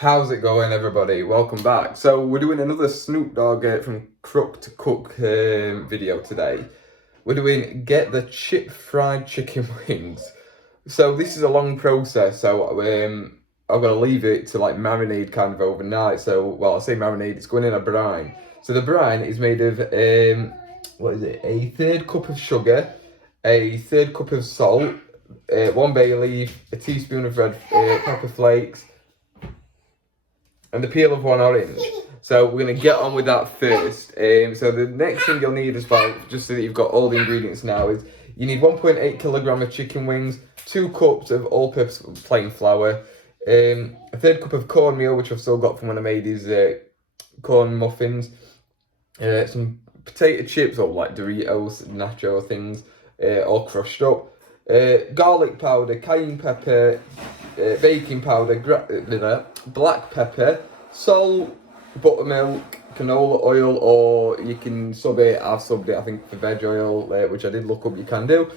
How's it going, everybody? Welcome back. So we're doing another Snoop Dogg from Crook to Cook video today. We're doing get the chip fried chicken wings. So this is a long process. So I'm gonna leave it to like marinate kind of overnight. So well, I say marinade, it's going in a brine. So the brine is made of what is it? A third cup of sugar, a third cup of salt, one bay leaf, a teaspoon of red pepper flakes, and the peel of one orange. So we're going to get on with that first. So the next thing you'll need as well, just so that you've got all the ingredients now, is you need 1.8 kilogram of chicken wings, 2 cups of all-purpose plain flour, a third cup of cornmeal, which I've still got from when I made these corn muffins, some potato chips or like Doritos, nacho things, all crushed up, garlic powder, cayenne pepper, baking powder, black pepper, salt, buttermilk, canola oil, or you can sub it. I've subbed it, I think, for veg oil, which I did look up, you can do.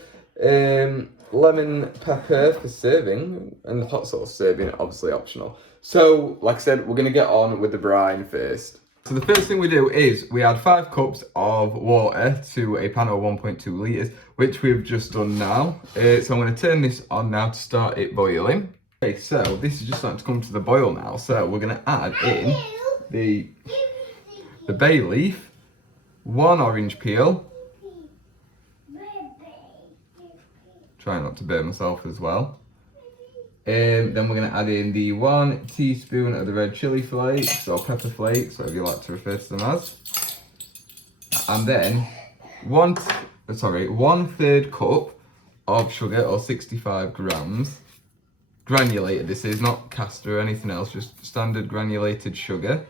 Lemon pepper for serving, and hot sauce serving, obviously optional. So, like I said, we're going to get on with the brine first. So the first thing we do is we add 5 cups of water to a pan of 1.2 litres, which we've just done now. So I'm going to turn this on now to start it boiling. Okay, so this is just starting to come to the boil now. So we're going to add in the bay leaf, 1 orange peel. Try not to burn myself as well. Then we're going to add in the 1 teaspoon of the red chili flakes, or pepper flakes, whatever you like to refer to them as. And then 1/3 cup of sugar, or 65 grams. Granulated, this is not caster or anything else, just standard granulated sugar.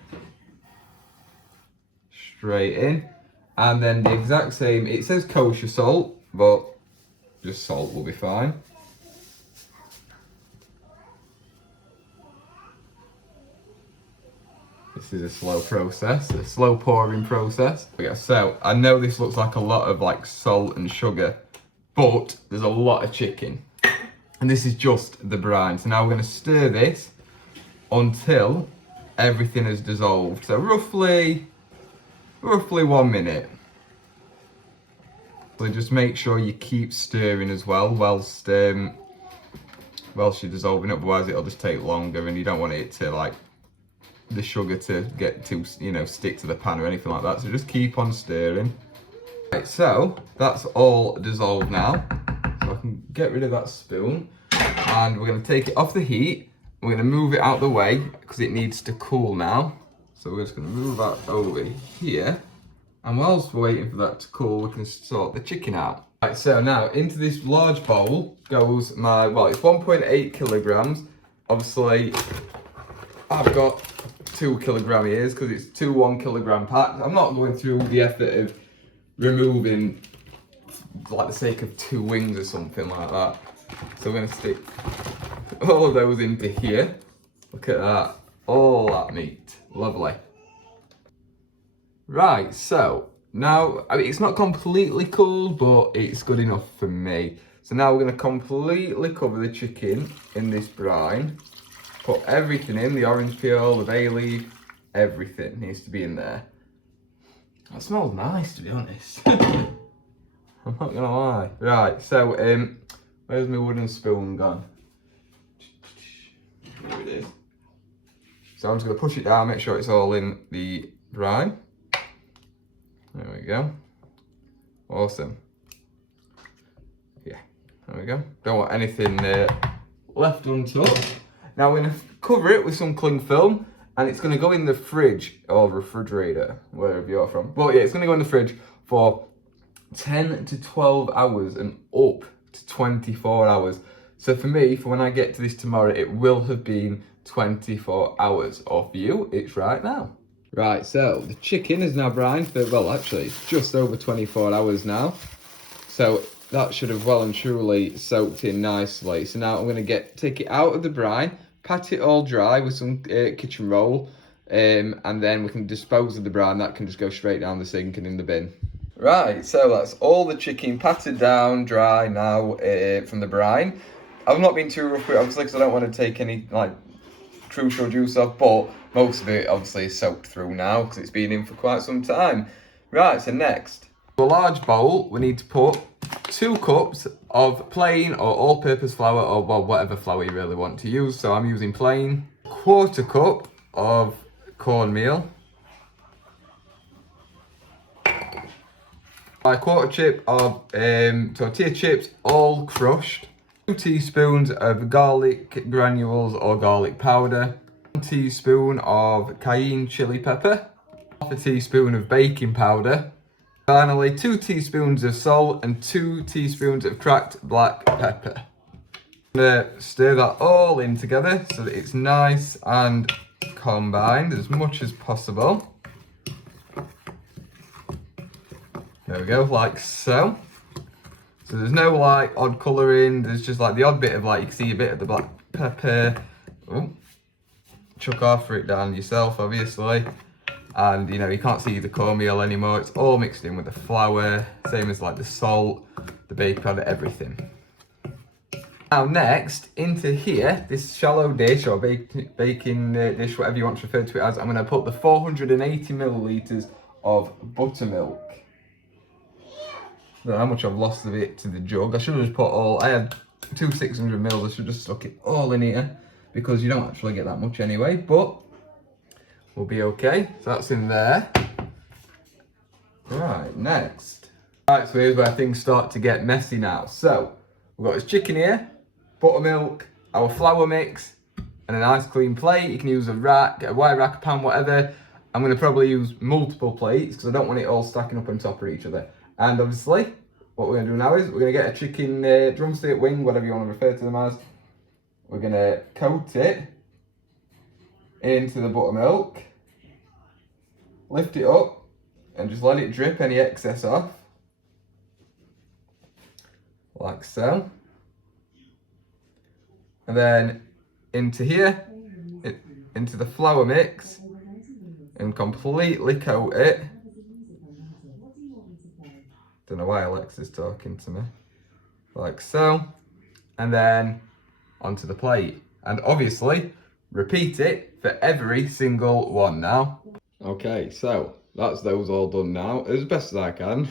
Straight in. And then the exact same, it says kosher salt, but just salt will be fine. This is a slow process, a slow pouring process. Okay, so I know this looks like a lot of like salt and sugar, but there's a lot of chicken. And this is just the brine. So now we're going to stir this until everything is dissolved. So roughly 1 minute. So just make sure you keep stirring as well whilst you're dissolving it, otherwise it'll just take longer, and you don't want it to like the sugar to get to, stick to the pan or anything like that. So just keep on stirring. Right, so that's all dissolved now. So I can get rid of that spoon, and we're going to take it off the heat. We're going to move it out the way because it needs to cool now. So we're just going to move that over here. And whilst we're waiting for that to cool, we can sort the chicken out. Right, so now into this large bowl goes it's 1.8 kilograms. Obviously, I've got 2 kilogram ears because it's 2 1 kilogram packs. I'm not going through the effort of removing like the sake of 2 wings or something like that. So we're going to stick all of those into here. Look at that, all that meat, lovely. Right, so now, it's not completely cooled, but it's good enough for me. So now we're going to completely cover the chicken in this brine. Put everything in, the orange peel, the bay leaf, everything needs to be in there. That smells nice, to be honest. I'm not gonna lie. Right, so where's my wooden spoon gone? Here it is. So I'm just gonna push it down, make sure it's all in the brine. There we go. Awesome. Yeah, there we go. Don't want anything left untouched. Now we're going to cover it with some cling film, and it's going to go in the fridge or refrigerator, wherever you're from. But yeah, it's going to go in the fridge for 10 to 12 hours and up to 24 hours. So for me, for when I get to this tomorrow, it will have been 24 hours. Or for you, it's right now. Right, so the chicken is now brined for, well, actually, it's just over 24 hours now. So that should have well and truly soaked in nicely. So now I'm going to take it out of the brine, pat it all dry with some kitchen roll, and then we can dispose of the brine. That can just go straight down the sink and in the bin. Right, so that's all the chicken patted down, dry now from the brine. I've not been too rough with it, obviously, because I don't want to take any crucial juice off, but most of it obviously is soaked through now because it's been in for quite some time. Right, so next, to a large bowl, we need to put 2 cups of plain or all-purpose flour, or well, whatever flour you really want to use. So I'm using plain. 1/4 cup of cornmeal. A 1/4 chip of tortilla chips, all crushed. 2 teaspoons of garlic granules or garlic powder. 1 teaspoon of cayenne chili pepper. 1/2 teaspoon of baking powder. Finally, 2 teaspoons of salt and 2 teaspoons of cracked black pepper. I'm gonna stir that all in together so that it's nice and combined as much as possible. There we go, like so. So there's no like odd colouring, there's just like the odd bit of like, you can see a bit of the black pepper. Oh, chuck half it down yourself, obviously. And you know, you can't see the cornmeal anymore, it's all mixed in with the flour, same as like the salt, the baking powder, everything. Now next, into here, this shallow dish or baking dish, whatever you want to refer to it as, I'm going to put the 480 millilitres of buttermilk. I don't know how much I've lost of it to the jug. I should have just put all, I had 2 600 mils, I should have just stuck it all in here because you don't actually get that much anyway, but we'll be okay. So that's in there. Right, next. Right, so here's where things start to get messy now. So, we've got this chicken here, buttermilk, our flour mix, and a nice clean plate. You can use a rack, a wire rack, a pan, whatever. I'm going to probably use multiple plates because I don't want it all stacking up on top of each other. And obviously, what we're going to do now is we're going to get a chicken drumstick, wing, whatever you want to refer to them as. We're going to coat it into the buttermilk, lift it up, and just let it drip any excess off. Like so. And then into here, into the flour mix, and completely coat it. Don't know why Alexa's talking to me. Like so. And then onto the plate. And obviously, repeat it for every single one now. Okay, so that's those all done now, as best as I can.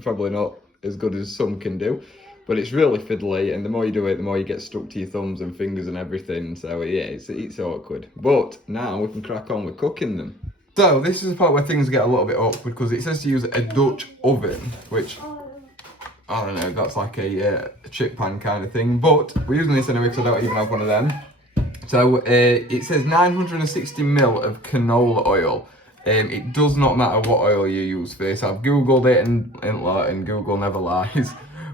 Probably not as good as some can do, but it's really fiddly, and the more you do it, the more you get stuck to your thumbs and fingers and everything, so yeah, it's awkward. But now we can crack on with cooking them. So this is the part where things get a little bit awkward, because it says to use a Dutch oven, which, I don't know, that's like a chip pan kind of thing, but we're using this anyway because I don't even have one of them. So it says 960 ml of canola oil. It does not matter what oil you use for this. I've googled it and Google never lies.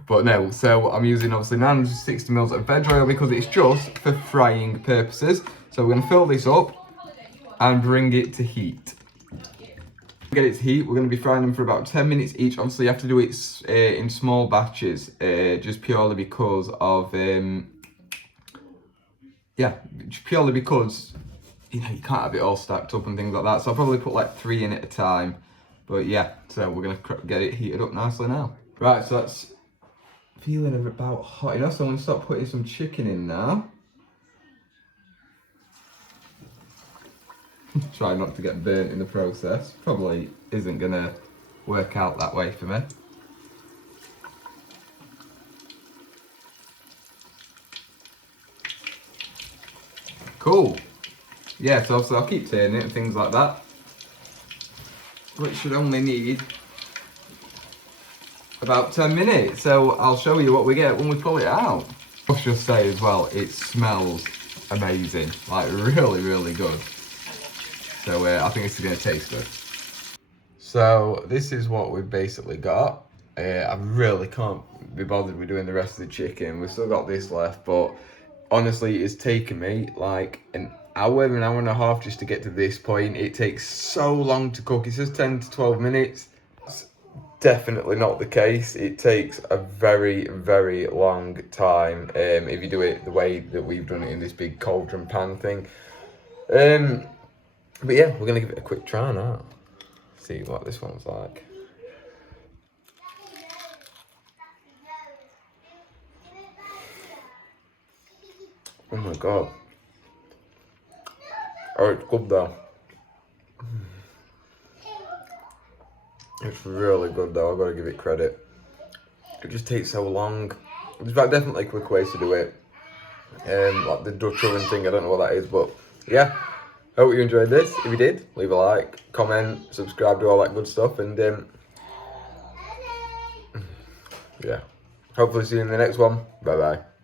But no, so I'm using obviously 960 ml of veg oil because it's just for frying purposes. So we're going to fill this up and bring it to heat. Get it to heat, we're going to be frying them for about 10 minutes each. Obviously you have to do it in small batches, just purely because of, purely because, you know, you can't have it all stacked up and things like that. So I'll probably put like 3 in at a time. But yeah, so we're going to get it heated up nicely now. Right, so that's feeling about hot enough. So I'm going to start putting some chicken in now. Try not to get burnt in the process. Probably isn't going to work out that way for me. Cool. Yeah, so obviously I'll keep turning it and things like that. But it should only need about 10 minutes. So I'll show you what we get when we pull it out. Let's just say as well, it smells amazing. Like really, really good. So I think this is going to taste good. So this is what we've basically got. I really can't be bothered with doing the rest of the chicken. We've still got this left, but honestly, it's taken me like an hour and a half just to get to this point. It takes so long to cook. It says 10 to 12 minutes. It's definitely not the case. It takes a very, very long time if you do it the way that we've done it in this big cauldron pan thing. But yeah, we're going to give it a quick try now. See what this one's like. Oh my god. Oh, it's good though. It's really good though, I've got to give it credit. It just takes so long. There's definitely quick ways to do it. Like the Dutch oven thing, I don't know what that is, but yeah. Hope you enjoyed this. If you did, leave a like, comment, subscribe, do all that good stuff, and yeah. Hopefully see you in the next one. Bye bye.